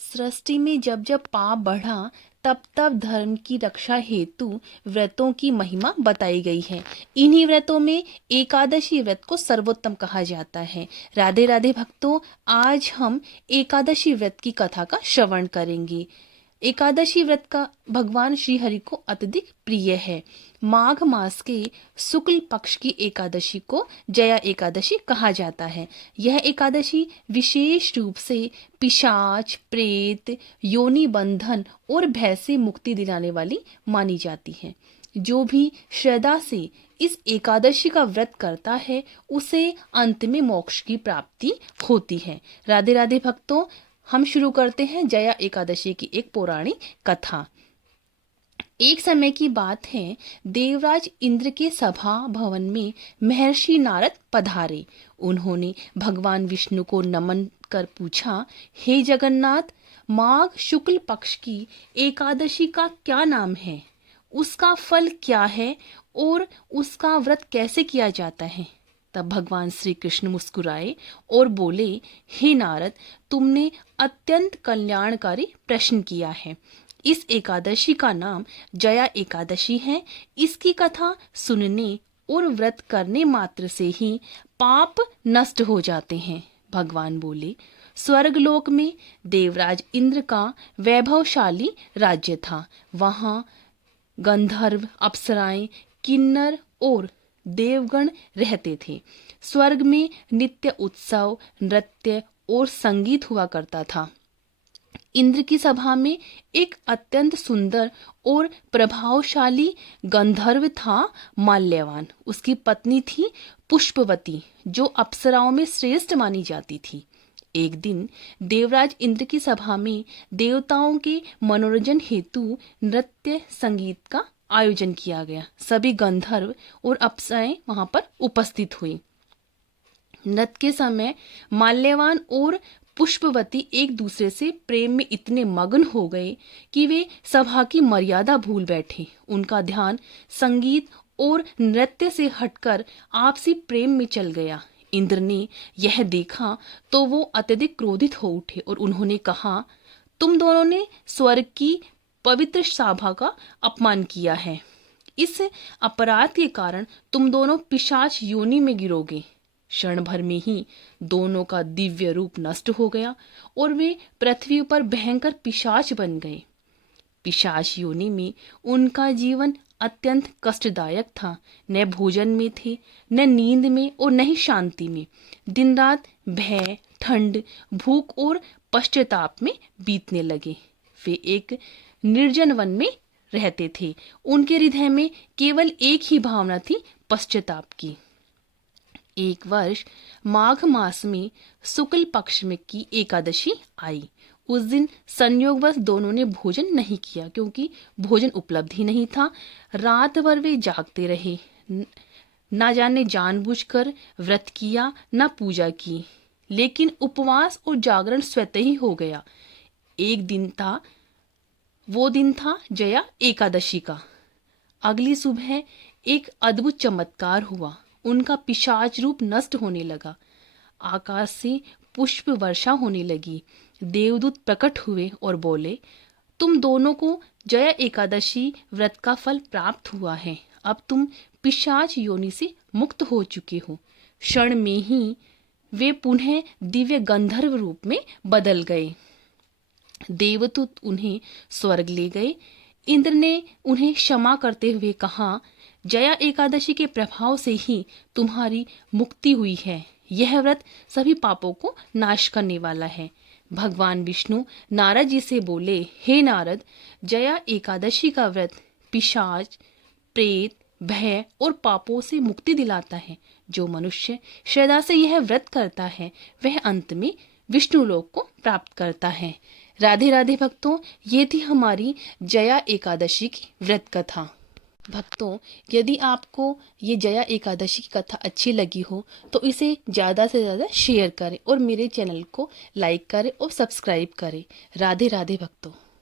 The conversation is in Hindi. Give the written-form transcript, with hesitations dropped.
सृष्टि में जब जब पाप बढ़ा तब तब धर्म की रक्षा हेतु व्रतों की महिमा बताई गई है। इन्हीं व्रतों में एकादशी व्रत को सर्वोत्तम कहा जाता है। राधे राधे भक्तों, आज हम एकादशी व्रत की कथा का श्रवण करेंगे। एकादशी व्रत का भगवान श्री हरि को अत्यधिक प्रिय है। माघ मास के शुक्ल पक्ष की एकादशी को जया एकादशी कहा जाता है। यह एकादशी विशेष रूप से पिशाच, प्रेत, योनि बंधन और भय से मुक्ति दिलाने वाली मानी जाती है। जो भी श्रद्धा से इस एकादशी का व्रत करता है उसे अंत में मोक्ष की प्राप्ति होती है। राधे राधे भक्तों, हम शुरू करते हैं जया एकादशी की एक पौराणिक कथा। एक समय की बात है, देवराज इंद्र के सभा भवन में महर्षि नारद पधारे। उन्होंने भगवान विष्णु को नमन कर पूछा, हे जगन्नाथ, माघ शुक्ल पक्ष की एकादशी का क्या नाम है, उसका फल क्या है और उसका व्रत कैसे किया जाता है। तब भगवान श्री कृष्ण मुस्कुराए और बोले, हे नारद, तुमने अत्यंत कल्याणकारी प्रश्न किया है। इस एकादशी का नाम जया एकादशी है। इसकी कथा सुनने और व्रत करने मात्र से ही पाप नष्ट हो जाते हैं। भगवान बोले, स्वर्गलोक में देवराज इंद्र का वैभवशाली राज्य था। वहाँ गंधर्व, अप्सराएं, किन्नर और देवगण रहते थे। स्वर्ग में नित्य उत्सव, नृत्य और संगीत हुआ करता था। इंद्र की सभा में एक अत्यंत सुंदर और प्रभावशाली गंधर्व था, माल्यवान। उसकी पत्नी थी पुष्पवती, जो अप्सराओं में श्रेष्ठ मानी जाती थी। एक दिन देवराज इंद्र की सभा में देवताओं के मनोरंजन हेतु नृत्य संगीत का आयोजन किया गया। सभी गंधर्व और अप्सराएं वहां पर उपस्थित हुई। नृत्य के समय माल्यवान और पुष्पवती एक दूसरे से प्रेम में इतने मग्न हो गए कि वे सभा की मर्यादा भूल बैठे। उनका ध्यान संगीत और नृत्य से हटकर आपसी प्रेम में चल गया। इंद्र ने यह देखा तो वो अत्यधिक क्रोधित हो उठे और उन्होंने कहा, तुम दोनों ने स्वर्ग की पवित्र सभा का अपमान किया है। इस अपराध के कारण तुम दोनों पिशाच योनि में गिरोगे। क्षण भर में ही दोनों का दिव्य रूप नष्ट हो गया और वे पृथ्वी पर भयंकर पिशाच बन गए। पिशाच योनि में उनका जीवन अत्यंत कष्टदायक था। न भोजन में थे, न नींद में और न ही शांति में। दिन रात भय, ठंड, भूख और पश्चाताप में बीतने लगे। वे एक निर्जन वन में रहते थे। उनके हृदय में केवल एक ही भावना थी, पश्चाताप की। एक वर्ष माघ मास में शुक्ल पक्ष में की एकादशी आई। उस दिन संयोगवश दोनों ने भोजन नहीं किया, क्योंकि भोजन उपलब्ध ही नहीं था। रात भर वे जागते रहे। ना जाने जानबूझकर व्रत किया, ना पूजा की, लेकिन उपवास और जागरण स्वतः ही हो गया। एक दिन था, वो दिन था जया एकादशी का। अगली सुबह एक अद्भुत चमत्कार हुआ। उनका पिशाच रूप नष्ट होने लगा। आकाश से पुष्प वर्षा होने लगी। देवदूत प्रकट हुए और बोले, तुम दोनों को जया एकादशी व्रत का फल प्राप्त हुआ है। अब तुम पिशाच योनि से मुक्त हो चुके हो। क्षण में ही वे पुनः दिव्य गंधर्व रूप में बदल गए। देवदूत उन्हें स्वर्ग ले गए। इंद्र ने उन्हें क्षमा करते हुए कहा, जया एकादशी के प्रभाव से ही तुम्हारी मुक्ति हुई है। यह व्रत सभी पापों को नाश करने वाला है। भगवान विष्णु नारद जी से बोले, हे नारद, जया एकादशी का व्रत पिशाच, प्रेत, भय और पापों से मुक्ति दिलाता है। जो मनुष्य श्रद्धा से यह व्रत करता है वह अंत में विष्णु लोक को प्राप्त करता है। राधे राधे भक्तों, ये थी हमारी जया एकादशी की व्रत कथा। भक्तों, यदि आपको ये जया एकादशी की कथा अच्छी लगी हो तो इसे ज़्यादा से ज़्यादा शेयर करें और मेरे चैनल को लाइक करें और सब्सक्राइब करें। राधे राधे भक्तों।